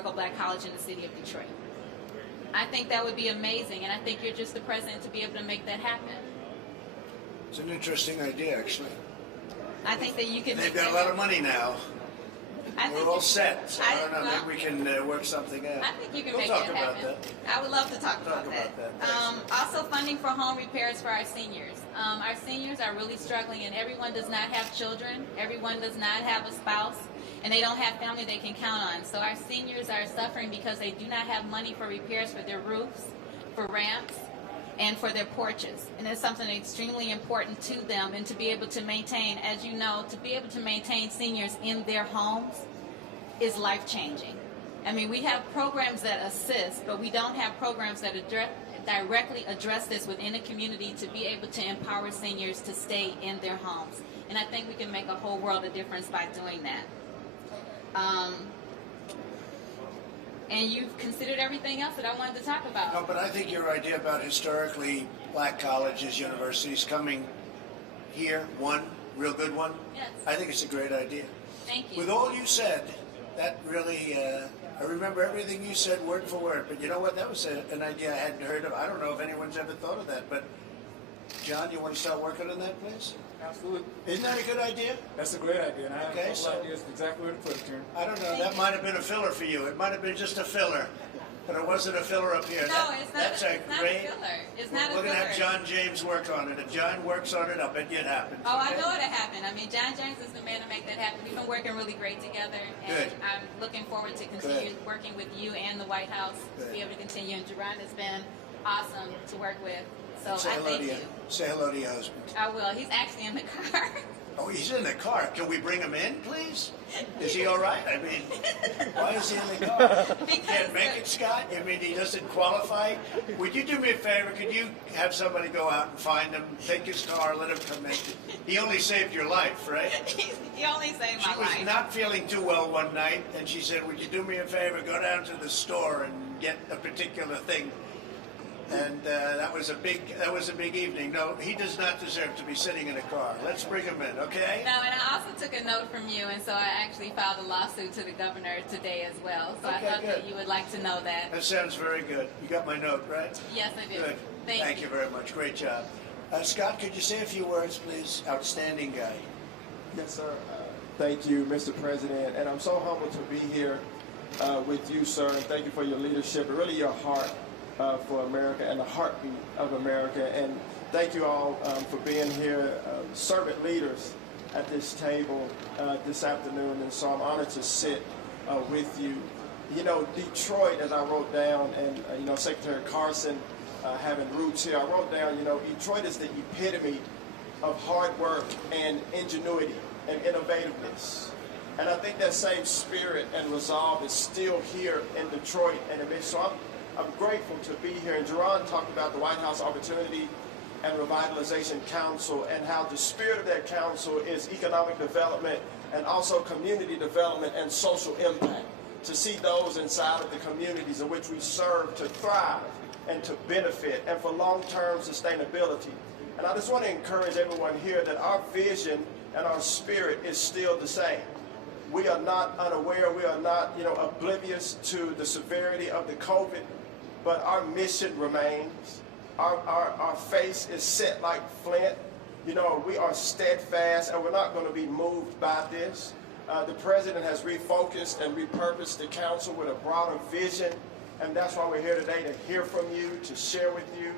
historical black college in the city of Detroit. I think that would be amazing, and I think you're just the president to be able to make that happen. It's an interesting idea, actually. I think that you can. They've got a lot of money now. We're all set, so I don't know, well, maybe we can work something out. I think you can We'll make talk it about happen. that. I would love to talk about that. Thanks. Also, funding for home repairs for our seniors. Our seniors are really struggling, and everyone does not have children. Everyone does not have a spouse, and they don't have family they can count on. So our seniors are suffering because they do not have money for repairs for their roofs, for ramps, and for their porches. And it's something extremely important to them, and to be able to maintain, as you know, to be able to maintain seniors in their homes is life-changing. I mean, we have programs that assist, but we don't have programs that directly address this within a community to be able to empower seniors to stay in their homes. And I think we can make a whole world of difference by doing that. And you've considered everything else that I wanted to talk about. No, but I think your idea about historically black colleges, universities coming here, one real good one, Yes. I think it's a great idea. Thank you. With all you said, that really, I remember everything you said word for word, but you know what, that was an idea I hadn't heard of. I don't know if anyone's ever thought of that, but John, you want to start working on that, please? Absolutely. Isn't that a good idea? That's a great idea, and I have Okay, a couple so- ideas of exactly where to put it, Karen. I don't know, that might have been a filler for you. It might have been just a filler, but it wasn't a filler up here. No, it's not. That's It's not a great. filler. It's not a We're going to filler. have John James work on it. If John works on it, I'll bet you it happens. Oh, I okay? know it'll happen. I mean, John James is the man to make that happen. We've been working really great together, and Good. I'm looking forward to continue Good. working with you and the White House to Good. be able to continue. And Jerron has been awesome to work with. So Say I hello thank to you. you. Say hello to your husband. I will. He's actually in the car. Oh, he's in the car. Can we bring him in, please? Is he all right? I mean, why is he in the car? Can't make it, Scott? I mean, he doesn't qualify? Would you do me a favor? Could you have somebody go out and find him, take his car, let him come in? He only saved your life, right? He only saved She my was life. not feeling too well one night, and she said, would you do me a favor, go down to the store and get a particular thing? And that was a big evening. No, he does not deserve to be sitting in a car. Let's bring him in, okay? No, and I also took a note from you, and so I actually filed a lawsuit to the governor today as well. So Okay, I thought good. that you would like to know that. That sounds very good. You got my note, right? Yes, I do. Good. Thank you very much. Great job. Scott, could you say a few words, please? Outstanding guy. Yes, sir. Thank you, Mr. President. And I'm so humbled to be here with you, sir. And thank you for your leadership and really your heart for America and the heartbeat of America. And thank you all for being here, servant leaders at this table this afternoon. And so I'm honored to sit with you. You know, Detroit, as I wrote down, and, you know, Secretary Carson having roots here, I wrote down, you know, Detroit is the epitome of hard work and ingenuity and innovativeness. And I think that same spirit and resolve is still here in Detroit and in so I'm grateful to be here. And Jerron talked about the White House Opportunity and Revitalization Council and how the spirit of that council is economic development and also community development and social impact. To see those inside of the communities in which we serve to thrive and to benefit and for long-term sustainability. And I just want to encourage everyone here that our vision and our spirit is still the same. We are not unaware, we are not, you know, oblivious to the severity of the COVID, but our mission remains. Our face is set like flint. You know, we are steadfast and we're not going to be moved by this. The president has refocused and repurposed the council with a broader vision, and that's why we're here today, to hear from you, to share with you,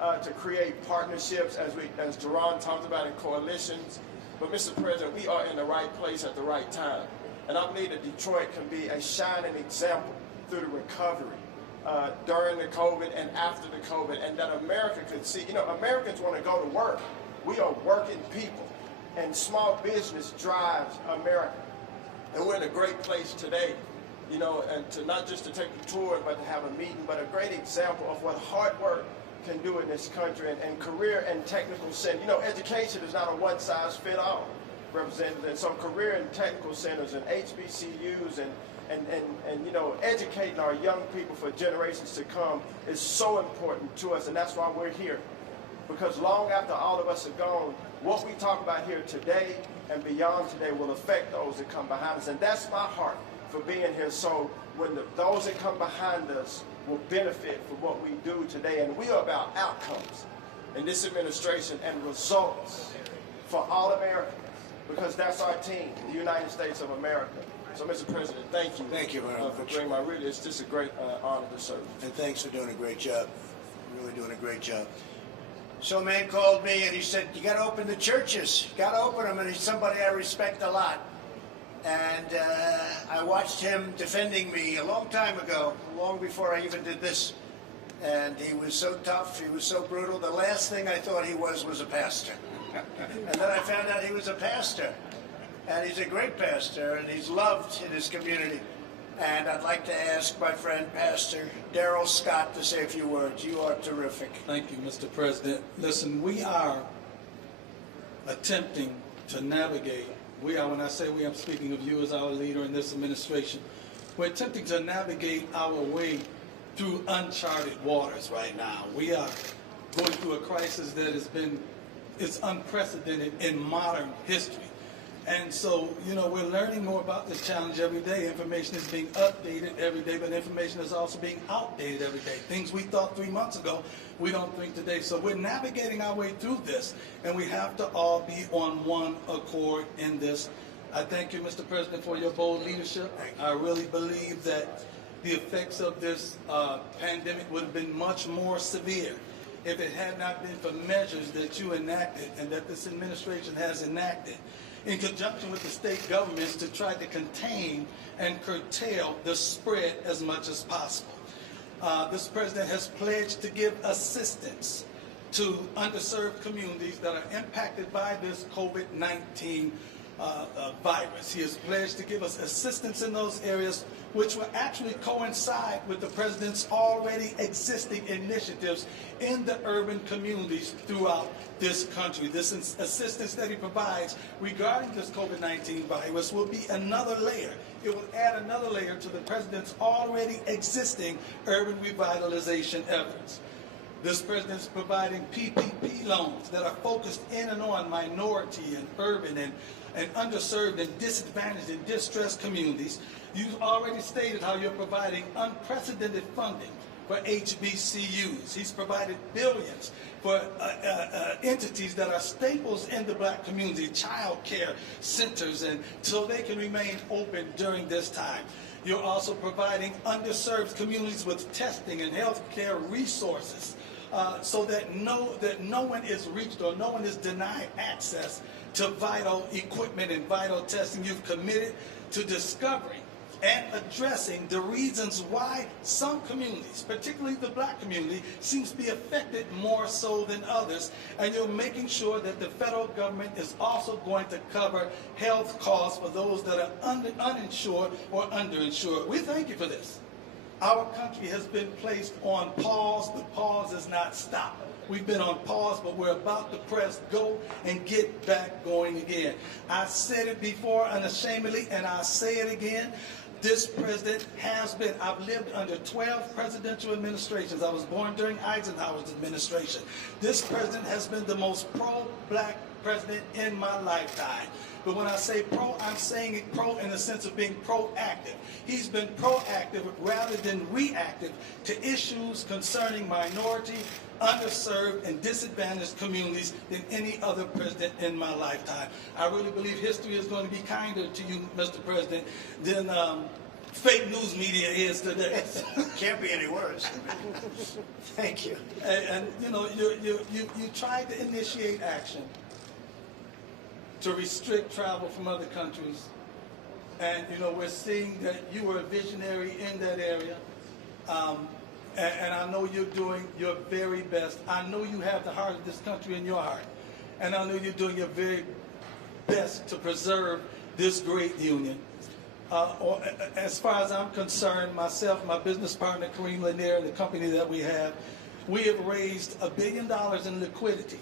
to create partnerships as Jerron talked about in coalitions. But Mr. President, we are in the right place at the right time. And I believe that Detroit can be a shining example through the recovery during the COVID and after the COVID, and that America could see, you know, Americans want to go to work. We are working people, and small business drives America. And we're in a great place today, you know, and to not just to take a tour, but to have a meeting, but a great example of what hard work can do in this country, and career and technical center. You know, education is not a one-size-fit-all, Representative. And so career and technical centers and HBCUs and you know, educating our young people for generations to come is so important to us, and that's why we're here. Because long after all of us are gone, what we talk about here today and beyond today will affect those that come behind us. And that's my heart for being here. So when those that come behind us will benefit from what we do today. And we are about outcomes in this administration and results for all Americans, because that's our team, the United States of America. So, Mr. President, thank you. Thank you very for much. bringing my really, it's just a great honor to serve. And thanks for doing a great job. Really doing a great job. So a man called me and he said, you got to open the churches. You got to open them. And he's somebody I respect a lot. And I watched him defending me a long time ago, long before I even did this. And he was so tough. He was so brutal. The last thing I thought he was a pastor. And then I found out he was a pastor. And he's a great pastor, and he's loved in his community. And I'd like to ask my friend, Pastor Darrell Scott, to say a few words. You are terrific. Thank you, Mr. President. Listen, we are attempting to navigate. When I say we, I'm speaking of you as our leader in this administration. We're attempting to navigate our way through uncharted waters right now. We are going through a crisis that it's unprecedented in modern history. And so, we're learning more about this challenge every day. Information is being updated every day, but information is also being outdated every day. Things we thought 3 months ago, we don't think today. So we're navigating our way through this, and we have to all be on one accord in this. I thank you, Mr. President, for your bold leadership. I really believe that the effects of this pandemic would have been much more severe if it had not been for measures that you enacted and that this administration has enacted in conjunction with the state governments to try to contain and curtail the spread as much as possible. This president has pledged to give assistance to underserved communities that are impacted by this COVID-19 virus. He has pledged to give us assistance in those areas, which will actually coincide with the president's already existing initiatives in the urban communities throughout this country. This assistance that he provides regarding this COVID-19 virus will be another layer. It will add another layer to the president's already existing urban revitalization efforts. This president is providing PPP loans that are focused in and on minority and urban and underserved and disadvantaged and distressed communities. You've already stated how you're providing unprecedented funding for HBCUs. He's provided billions for entities that are staples in the black community, child care centers, and so they can remain open during this time. You're also providing underserved communities with testing and health care resources so that no one is reached or no one is denied access to vital equipment and vital testing. You've committed to discovering and addressing the reasons why some communities, particularly the black community, seems to be affected more so than others. And you're making sure that the federal government is also going to cover health costs for those that are uninsured or underinsured. We thank you for this. Our country has been placed on pause, but pause has not stopped. We've been on pause, but we're about to press go and get back going again. I said it before unashamedly, and I'll say it again. This president has been, I've lived under 12 presidential administrations. I was born during Eisenhower's administration. This president has been the most pro-black president in my lifetime. But when I say pro, I'm saying it pro in the sense of being proactive. He's been proactive rather than reactive to issues concerning minority, underserved, and disadvantaged communities than any other president in my lifetime. I really believe history is going to be kinder to you, Mr. President, than fake news media is today. Can't be any worse. Thank you. And you tried to initiate action to restrict travel from other countries. And, we're seeing that you were a visionary in that area. And I know you're doing your very best. I know you have the heart of this country in your heart. And I know you're doing your very best to preserve this great union. As far as I'm concerned, myself, my business partner, Kareem Lanier, and the company that we have raised $1 billion in liquidity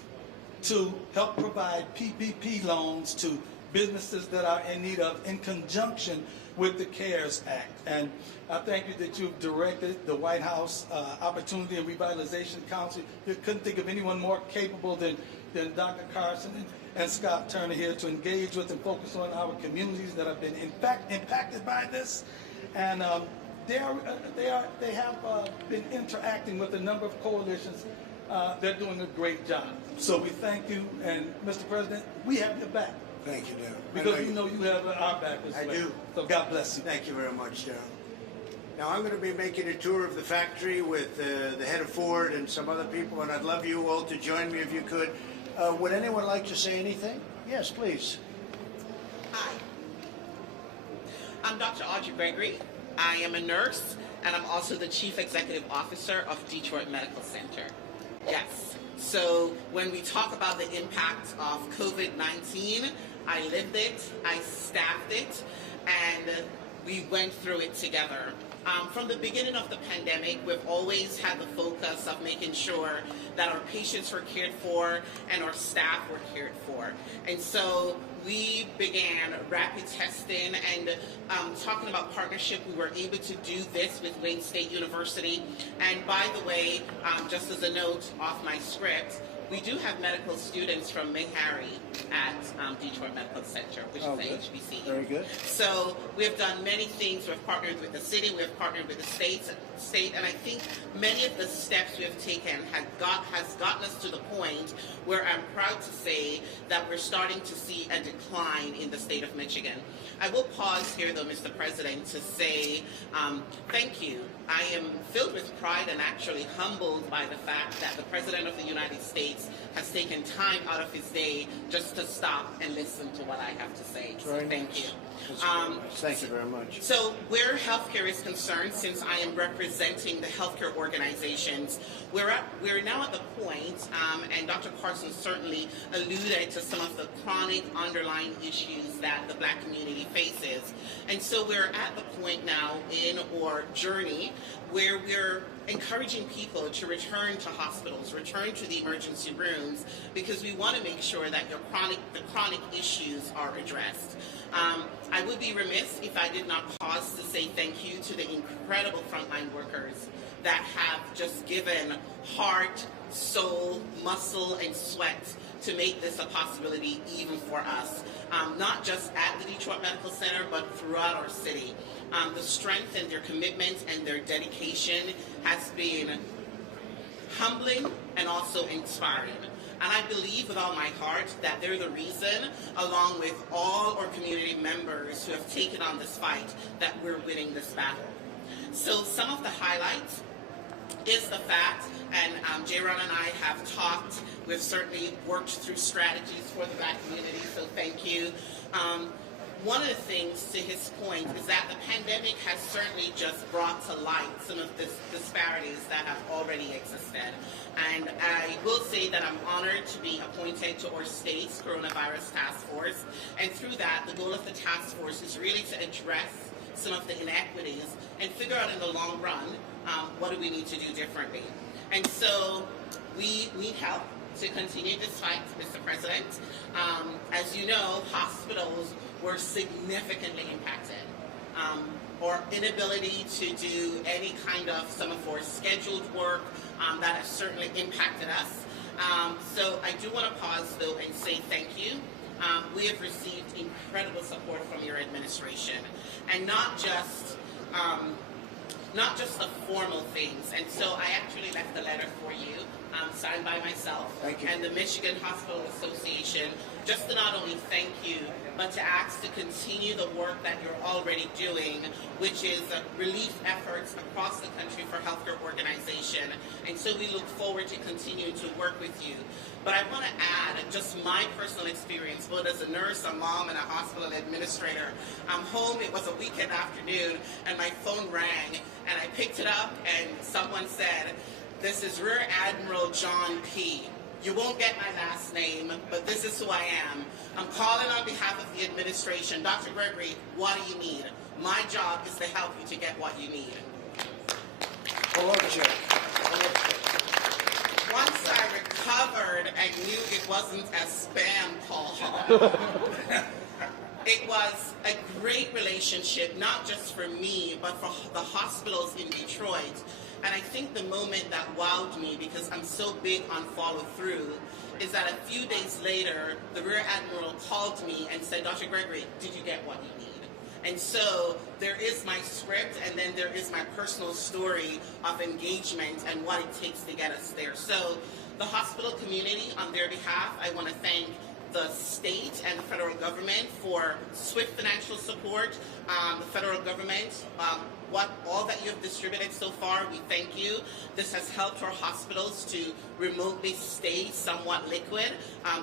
to help provide PPP loans to businesses that are in need of, in conjunction with the CARES Act. And I thank you that you've directed the White House Opportunity and Revitalization Council. You couldn't think of anyone more capable than Dr. Carson and Scott Turner here to engage with and focus on our communities that have been impacted by this. And they have been interacting with a number of coalitions. They're doing a great job. So we thank you, and Mr. President, we have your back. Thank you, Darrell. Because we know you have our back as well. I do. So God bless you. Thank you very much, Darrell. Now I'm going to be making a tour of the factory with the head of Ford and some other people, and I'd love you all to join me if you could. Would anyone like to say anything? Yes, please. Hi. I'm Dr. Audrey Gregory. I am a nurse, and I'm also the Chief Executive Officer of Detroit Medical Center. Yes. So when we talk about the impact of COVID-19, I lived it, I staffed it, and we went through it together. From the beginning of the pandemic, we've always had the focus of making sure that our patients were cared for and our staff were cared for. And so we began rapid testing and talking about partnership. We were able to do this with Wayne State University. And by the way, just as a note off my script, we do have medical students from Meharry at Detroit Medical Center, which is the HBCU. Very good. So we've done many things. We've partnered with the city. We've partnered with the state, and I think many of the steps we have taken has gotten us to the point where I'm proud to say that we're starting to see a decline in the state of Michigan. I will pause here, though, Mr. President, to say thank you. I am filled with pride and actually humbled by the fact that the President of the United States has taken time out of his day just to stop and listen to what I have to say. So thank you. Thank you very much. So where healthcare is concerned, since I am representing the healthcare organizations, we're now at the point, and Dr. Carson certainly alluded to some of the chronic underlying issues that the Black community faces. And so we're at the point now in our journey where we're encouraging people to return to hospitals, return to the emergency rooms, because we want to make sure that the chronic issues are addressed. I would be remiss if I did not pause to say thank you to the incredible frontline workers that have just given heart, soul, muscle, and sweat to make this a possibility even for us, not just at the Detroit Medical Center, but throughout our city. The strength and their commitment and their dedication has been humbling and also inspiring. And I believe with all my heart that they're the reason, along with all our community members who have taken on this fight, that we're winning this battle. So some of the highlights is the fact, and J-Ron and I have talked, we've certainly worked through strategies for the Black community, so thank you. One of the things, to his point, is that the pandemic has certainly just brought to light some of the disparities that have already existed. And I will say that I'm honored to be appointed to our state's coronavirus task force. And through that, the goal of the task force is really to address some of the inequities and figure out in the long run, what do we need to do differently. And so we need help to continue this fight, Mr. President. As you know, hospitals were significantly impacted. Our inability to do any kind of some of our scheduled work, that has certainly impacted us. So I do want to pause though and say thank you. We have received incredible support from your administration, and not just the formal things. And so I actually left a letter for you, signed by myself and the Michigan Hospital Association, just to not only thank you, but to ask to continue the work that you're already doing, which is relief efforts across the country for healthcare organization. And so we look forward to continuing to work with you. But I want to add just my personal experience, both as a nurse, a mom, and a hospital administrator. I'm home, it was a weekend afternoon, and my phone rang, and I picked it up, and someone said, "This is Rear Admiral John P. You won't get my last name, but this is who I am. I'm calling on behalf of the administration. Dr. Gregory, what do you need? My job is to help you to get what you need." Hello, Jack. Once I recovered and knew it wasn't a spam call, it was a great relationship, not just for me, but for the hospitals in Detroit. And I think the moment that wowed me, because I'm so big on follow through, is that a few days later, the Rear Admiral called me and said, "Dr. Gregory, did you get what you need?" And so there is my script, and then there is my personal story of engagement and what it takes to get us there. So the hospital community, on their behalf, I want to thank the state and the federal government for swift financial support. The federal government, all that you have distributed so far, we thank you. This has helped our hospitals to remotely stay somewhat liquid,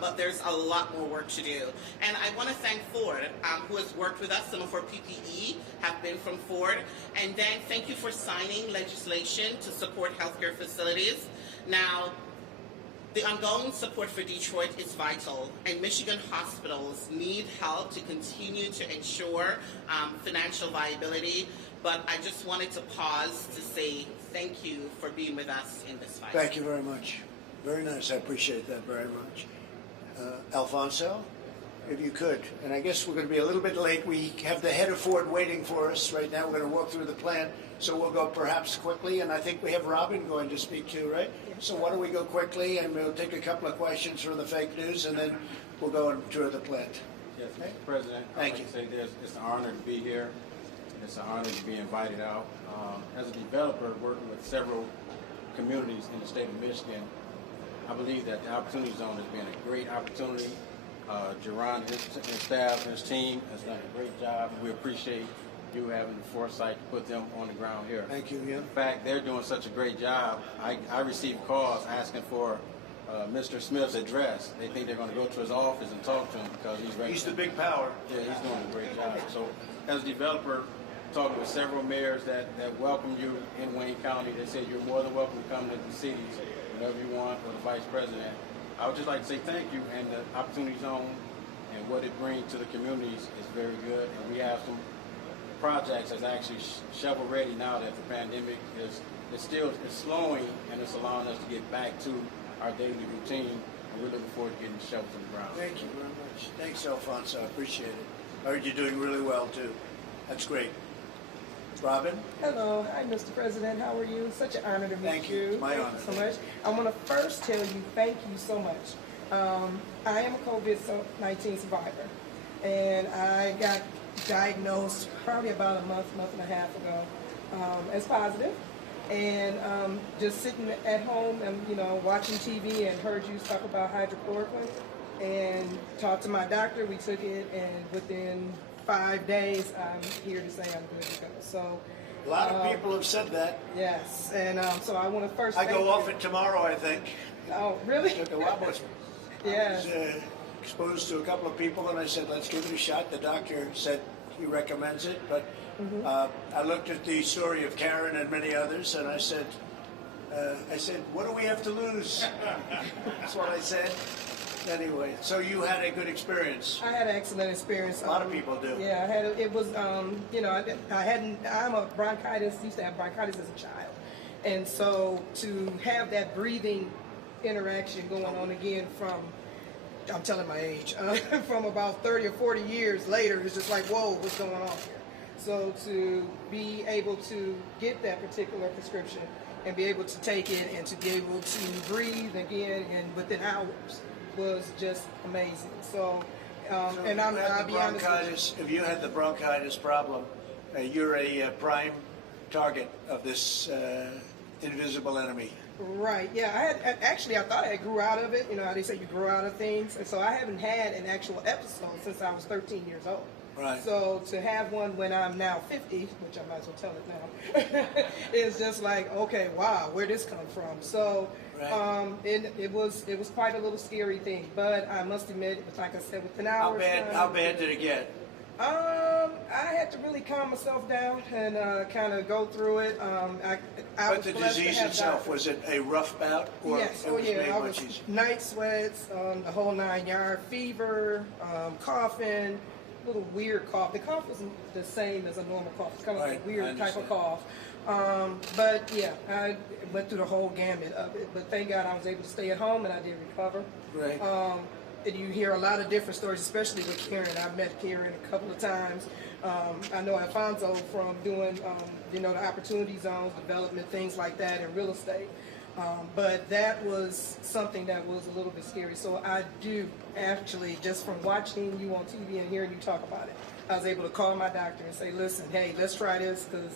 but there's a lot more work to do. And I want to thank Ford, who has worked with us. Some of our PPE have been from Ford. And then thank you for signing legislation to support healthcare facilities. Now, the ongoing support for Detroit is vital, and Michigan hospitals need help to continue to ensure financial viability. But I just wanted to pause to say thank you for being with us in this fight. Thank you very much. Very nice. I appreciate that very much. Alfonso, if you could. And I guess we're going to be a little bit late. We have the head of Ford waiting for us right now. We're going to walk through the plant, so we'll go perhaps quickly. And I think we have Robin going to speak too, right? So why don't we go quickly, and we'll take a couple of questions from the fake news, and then we'll go and tour the plant. Yes, Mr. President. Thank you. Say it's an honor to be here. It's an honor to be invited out. As a developer working with several communities in the state of Michigan, I believe that the Opportunity Zone has been a great opportunity. Jerron and his staff and his team has done a great job. We appreciate you having the foresight to put them on the ground here. Thank you, yeah. In fact, they're doing such a great job. I received calls asking for Mr. Smith's address. They think they're going to go to his office and talk to him because he's ready. He's the big power. Yeah, he's doing a great job. So as a developer, talking with several mayors that welcome you in Wayne County, they said you're more than welcome to come to the cities whenever you want, or the vice president. I would just like to say thank you, and the Opportunity Zone and what it brings to the communities is very good. And we have some projects that's actually shovel ready now that the pandemic is slowing, and it's allowing us to get back to our daily routine. And we're looking forward to getting the shovels to the ground. Thank you very much. Thanks, Alfonso. I appreciate it. I heard you're doing really well, too. That's great. Robin? Hello. Hi, Mr. President. How are you? Such an honor to meet Thank you. It's my honor. Thank you so much. I want to first tell you thank you so much. I am a COVID-19 survivor, and I got diagnosed probably about a month and a half ago as positive. And just sitting at home and watching TV and heard you talk about hydrochloroquine and talked to my doctor. We took it, and within 5 days, I'm here to say I'm good to go. So A lot of people have said that. yes, and so I want to first. I thank go you. off it tomorrow, I think. Oh, really? Took a lot more. Yes. I was exposed to a couple of people, and I said, let's give it a shot. The doctor said he recommends it, but I looked at the story of Karen and many others, and I said, what do we have to lose? That's what I said. Anyway, so you had a good experience. I had an excellent experience. A lot of people do. Yeah, it was, I'm a used to have bronchitis as a child. And so to have that breathing interaction going on again from, I'm telling my age, from about 30 or 40 years later, it's just like, whoa, what's going on here? So to be able to get that particular prescription and be able to take it and to be able to breathe again and within hours was just amazing. So, and I'll be honest with you. If you had the bronchitis problem, you're a prime target of this invisible enemy. Right. Yeah. I thought I grew out of it. You know how they say you grow out of things, and so I haven't had an actual episode since I was 13 years old. Right. So to have one when I'm now 50, which I might as well tell it now, is just like, okay, wow, where'd this come from? So right. it was quite a little scary thing, but I must admit, it was like I said, within hours. How bad did it get? I had to really calm myself down and kind of go through it. But the disease itself, was it a rough bout? Or yes, it was made I much was easier? night sweats, the whole 9 yard, fever, coughing, little weird cough. The cough wasn't the same as a normal cough. It's kind of like a weird type of cough. But yeah, I went through the whole gamut of it. But thank God I was able to stay at home and I did recover. Right. And you hear a lot of different stories, especially with Karen. I've met Karen a couple of times. I know Alfonso from doing, the opportunity zones, development, things like that in real estate. But that was something that was a little bit scary. So I do actually, just from watching you on TV and hearing you talk about it, I was able to call my doctor and say, listen, hey, let's try this because,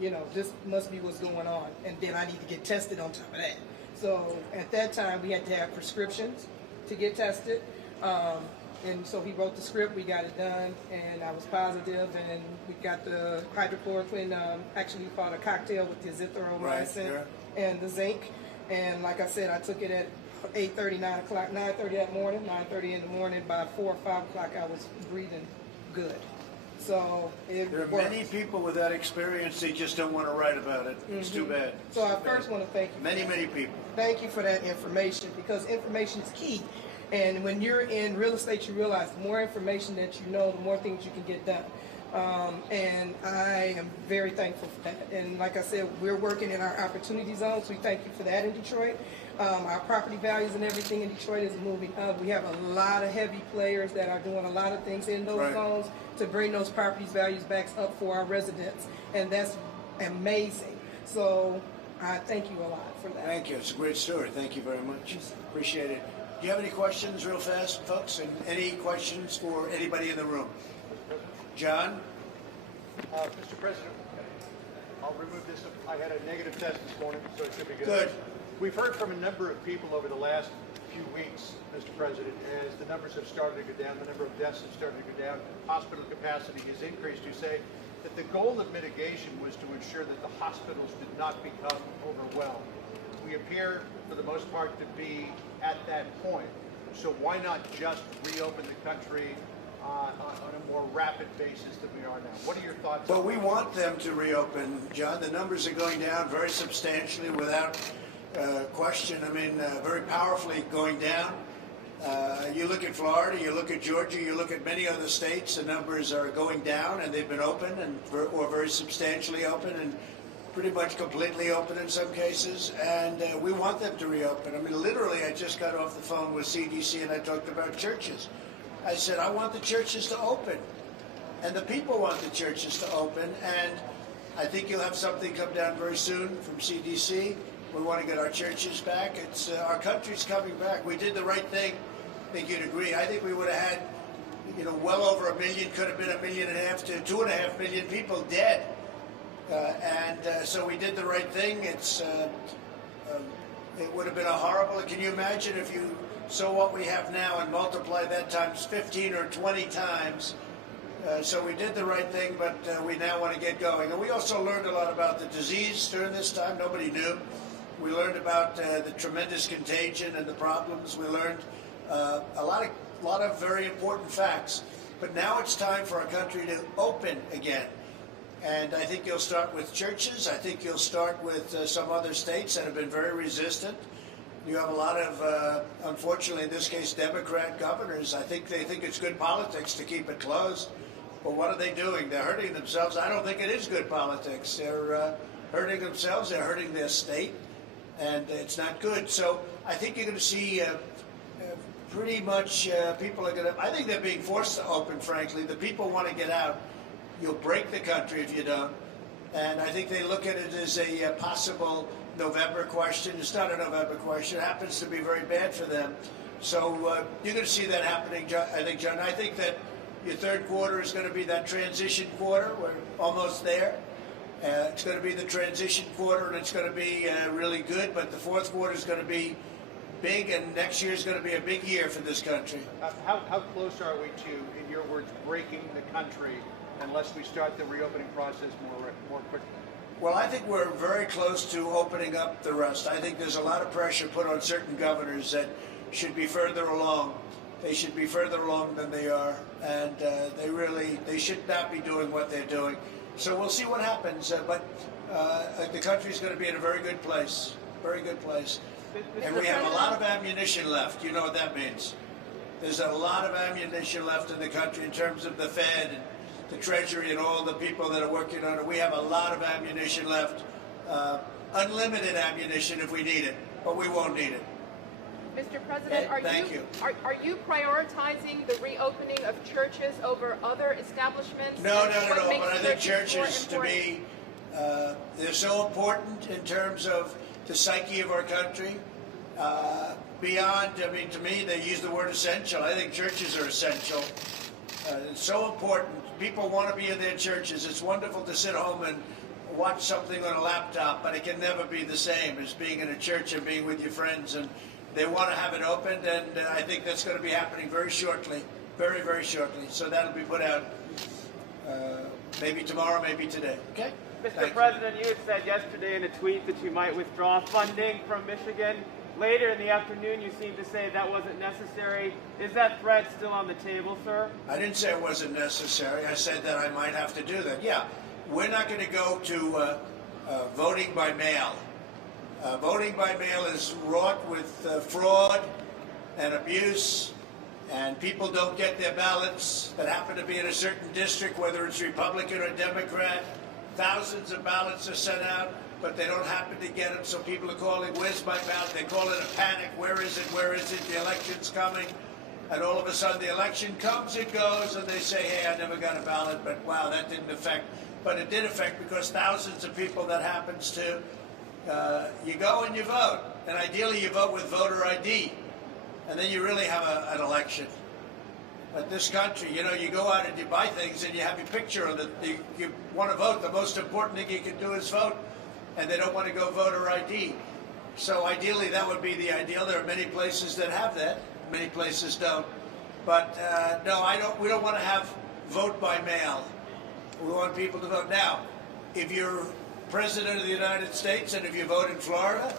you know, this must be what's going on. And then I need to get tested on top of that. So at that time, we had to have prescriptions to get tested. And so he wrote the script, we got it done, and I was positive, and we got the hydrochloroquine, actually we fought a cocktail with the azithromycin and the zinc. And like I said, I took it at 8:30, 9 o'clock, 9:30 that morning, 9:30 in the morning. By 4 or 5 o'clock, I was breathing good. So it There are worked. many people with that experience, they just don't want to write about it. It's too bad. So I first want to thank you. Many people. Thank you for that information, because information is key. And when you're in real estate, you realize the more information that you know, the more things you can get done. And I am very thankful for that. And like I said, we're working in our opportunity zones. We thank you for that in Detroit. Our property values and everything in Detroit is moving up. We have a lot of heavy players that are doing a lot of things in those zones to bring those properties values back up for our residents. And that's amazing. So I thank you a lot for that. Thank you. It's a great story. Thank you very much. Appreciate it. Do you have any questions real fast, folks? And any questions for anybody in the room? John? Mr. President, I'll remove this. I had a negative test this morning, so it should be good. Good. We've heard from a number of people over the last few weeks, Mr. President, as the numbers have started to go down, the number of deaths have started to go down, hospital capacity has increased. You say that the goal of mitigation was to ensure that the hospitals did not become overwhelmed. We appear, for the most part, to be at that point. So why not just reopen the country on a more rapid basis than we are now? What are your thoughts? Well, we want them to reopen, John. The numbers are going down very substantially without question. I mean, very powerfully going down. You look at Florida, you look at Georgia, you look at many other states, the numbers are going down, and they've been open or very substantially open and pretty much completely open in some cases, and we want them to reopen. I mean, literally, I just got off the phone with CDC and I talked about churches. I said, I want the churches to open, and the people want the churches to open, and I think you'll have something come down very soon from CDC. We want to get our churches back. It's our country's coming back. We did the right thing. I think you'd agree. I think we would have had, you know, well over 1 million, could have been 1.5 million to 2.5 million people dead. So we did the right thing. It would have been a horrible. Can you imagine if you saw what we have now and multiply that times 15 or 20 times? So we did the right thing, but we now want to get going. And we also learned a lot about the disease during this time. Nobody knew. We learned about the tremendous contagion and the problems. We learned a lot of very important facts. But now it's time for our country to open again. And I think you'll start with churches. I think you'll start with some other states that have been very resistant. You have a lot of, unfortunately in this case, Democrat governors. I think they think it's good politics to keep it closed. But what are they doing? They're hurting themselves. I don't think it is good politics. They're hurting themselves. They're hurting their state. And it's not good. So I think you're going to see pretty much people are going to, I think they're being forced to open, frankly. The people want to get out. You'll break the country if you don't. And I think they look at it as a possible November question. It's not a November question. It happens to be very bad for them. So you're going to see that happening, I think, John. I think that your third quarter is going to be that transition quarter. We're almost there. It's going to be the transition quarter, and it's going to be really good. But the fourth quarter is going to be big, and next year is going to be a big year for this country. How close are we to, in your words, breaking the country unless we start the reopening process more quickly? Well, I think we're very close to opening up the rest. I think there's a lot of pressure put on certain governors that should be further along. They should be further along than they are, and they should not be doing what they're doing. So we'll see what happens, but the country's going to be in a very good place, very good place. And we have a lot of ammunition left. You know what that means. There's a lot of ammunition left in the country in terms of the Fed and the Treasury and all the people that are working on it. We have a lot of ammunition left, unlimited ammunition if we need it, but we won't need it. Mr. President, are you prioritizing the reopening of churches over other establishments? No. But I think churches, to me, they're so important in terms of the psyche of our country. Beyond, I mean, to me, they use the word essential. I think churches are essential. It's so important People want to be in their churches. It's wonderful to sit home and watch something on a laptop, but it can never be the same as being in a church and being with your friends. And they want to have it opened, and I think that's going to be happening very shortly, very, very shortly. So that'll be put out maybe tomorrow, maybe today. Okay? Mr. President, you had said yesterday in a tweet that you might withdraw funding from Michigan. Later in the afternoon, you seemed to say that wasn't necessary. Is that threat still on the table, sir? I didn't say it wasn't necessary. I said that I might have to do that. Yeah, we're not going to go to voting by mail. Voting by mail is wrought with fraud and abuse, and people don't get their ballots that happen to be in a certain district, whether it's Republican or Democrat. Thousands of ballots are sent out, but they don't happen to get them, so people are calling, where's my ballot? They call it a panic. Where is it? Where is it? The election's coming. And all of a sudden the election comes, it goes, and they say, hey, I never got a ballot, but wow, that didn't affect. But it did affect because thousands of people that happens to, you go and you vote. And ideally you vote with voter ID. And then you really have an election. But this country, you know, you go out and you buy things and you have your picture on it. You want to vote. The most important thing you can do is vote. And they don't want to go voter ID. So ideally that would be the ideal. There are many places that have that. Many places don't. But no, we don't want to have vote by mail. We want people to vote. Now, if you're President of the United States and if you vote in Florida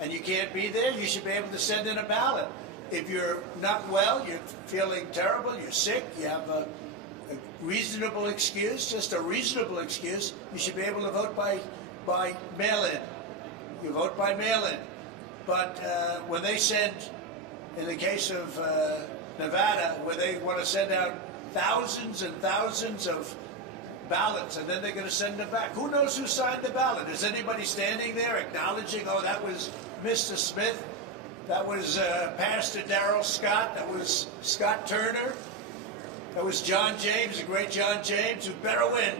and you can't be there, you should be able to send in a ballot. If you're not well, you're feeling terrible, you're sick, you have a reasonable excuse, just a reasonable excuse, you should be able to vote by mail-in. You vote by mail-in. But when they send, in the case of Nevada, where they want to send out thousands and thousands of ballots, and then they're going to send them back. Who knows who signed the ballot? Is anybody standing there acknowledging, oh, that was Mr. Smith? That was Pastor Darrell Scott. That was Scott Turner. That was John James, the great John James, who better win.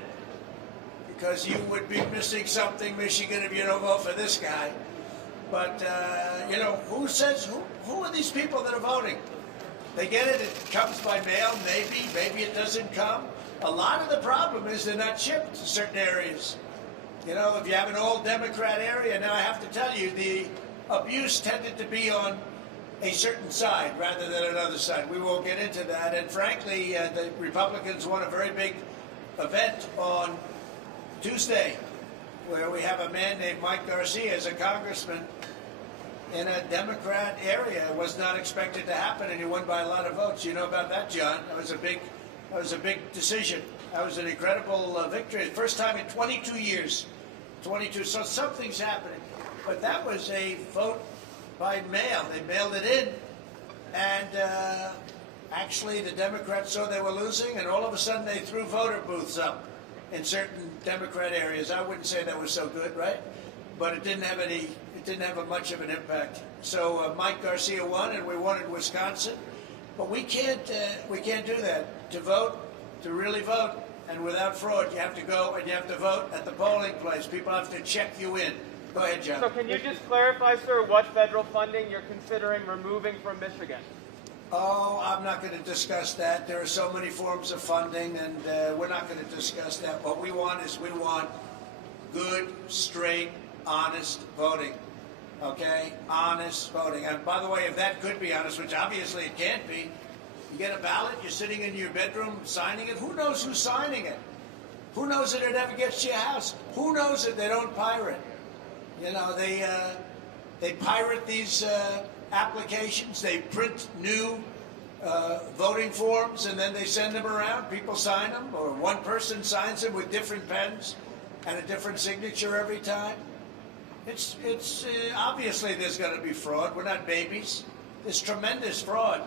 Because you would be missing something, Michigan, if you don't vote for this guy. But, you know, who are these people that are voting? They get it, it comes by mail, maybe it doesn't come. A lot of the problem is they're not shipped to certain areas. You know, if you have an all-Democrat area, now I have to tell you, the abuse tended to be on a certain side rather than another side. We won't get into that. And frankly, the Republicans won a very big event on Tuesday where we have a man named Mike Garcia as a congressman in a Democrat area. It was not expected to happen, and he won by a lot of votes. You know about that, John? That was a big decision. That was an incredible victory. First time in 22 years. 22. So something's happening. But that was a vote by mail. They mailed it in, and actually the Democrats saw they were losing, and all of a sudden they threw voter booths up in certain Democrat areas. I wouldn't say that was so good, right? But it didn't have much of an impact. So Mike Garcia won, and we won in Wisconsin. But we can't do that. To vote, to really vote, and without fraud, you have to go and you have to vote at the polling place. People have to check you in. Go ahead, John. So can you just clarify, sir, what federal funding you're considering removing from Michigan? Oh, I'm not going to discuss that. There are so many forms of funding, and we're not going to discuss that. What we want is we want good, straight, honest voting. Okay? Honest voting. And by the way, if that could be honest, which obviously it can't be, you get a ballot, you're sitting in your bedroom signing it. Who knows who's signing it? Who knows that it ever gets to your house? Who knows that they don't pirate? You know, they pirate these applications. They print new voting forms, and then they send them around. People sign them, or one person signs them with different pens and a different signature every time. It's obviously there's going to be fraud. We're not babies. There's tremendous fraud.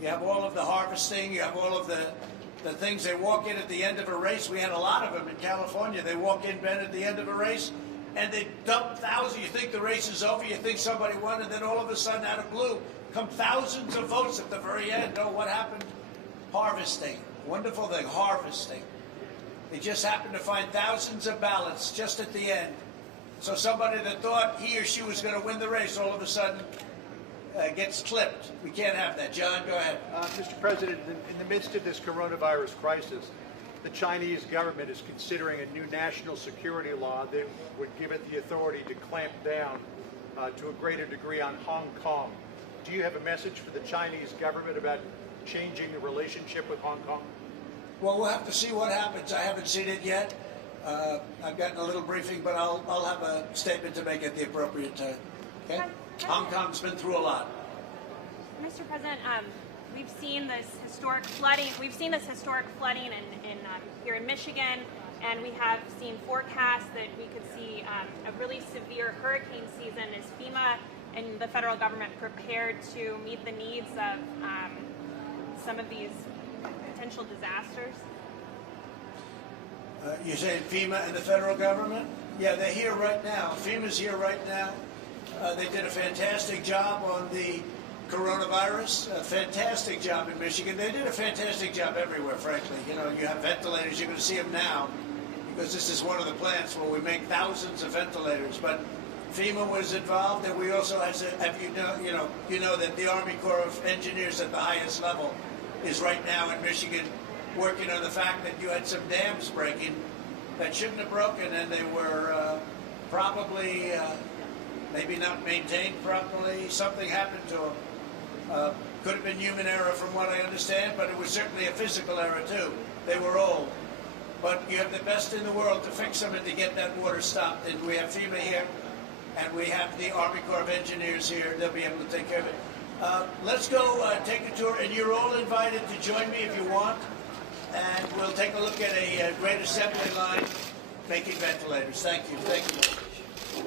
You have all of the harvesting. You have all of the things. They walk in at the end of a race. We had a lot of them in California. They walk in, Ben, at the end of a race, and they dump thousands. You think the race is over. You think somebody won, and then all of a sudden, out of blue, come thousands of votes at the very end. Oh, what happened? Harvesting. Wonderful thing, harvesting. They just happened to find thousands of ballots just at the end. So somebody that thought he or she was going to win the race, all of a sudden, gets clipped. We can't have that. John, go ahead. Mr. President, in the midst of this coronavirus crisis, the Chinese government is considering a new national security law that would give it the authority to clamp down to a greater degree on Hong Kong. Do you have a message for the Chinese government about changing the relationship with Hong Kong? Well, we'll have to see what happens. I haven't seen it yet. I've gotten a little briefing, but I'll have a statement to make at the appropriate time. Okay? Hong Kong's been through a lot. Mr. President, we've seen this historic flooding. We've seen this historic flooding here in Michigan, and we have seen forecasts that we could see a really severe hurricane season. Is FEMA and the federal government prepared to meet the needs of some of these potential disasters? You're saying FEMA and the federal government? Yeah, they're here right now. FEMA's here right now. They did a fantastic job on the coronavirus, a fantastic job in Michigan. They did a fantastic job everywhere, frankly. You know, you have ventilators. You're going to see them now because this is one of the plants where we make thousands of ventilators. But FEMA was involved, and we also have you know that the Army Corps of Engineers at the highest level is right now in Michigan working on the fact that you had some dams breaking that shouldn't have broken, and they were probably maybe not maintained properly. Something happened to them. Could have been human error from what I understand, but it was certainly a physical error too. They were old. But you have the best in the world to fix them and to get that water stopped. And we have FEMA here, and we have the Army Corps of Engineers here. They'll be able to take care of it. Let's go take a tour, and you're all invited to join me if you want. And we'll take a look at a great assembly line making ventilators. Thank you. Thank you.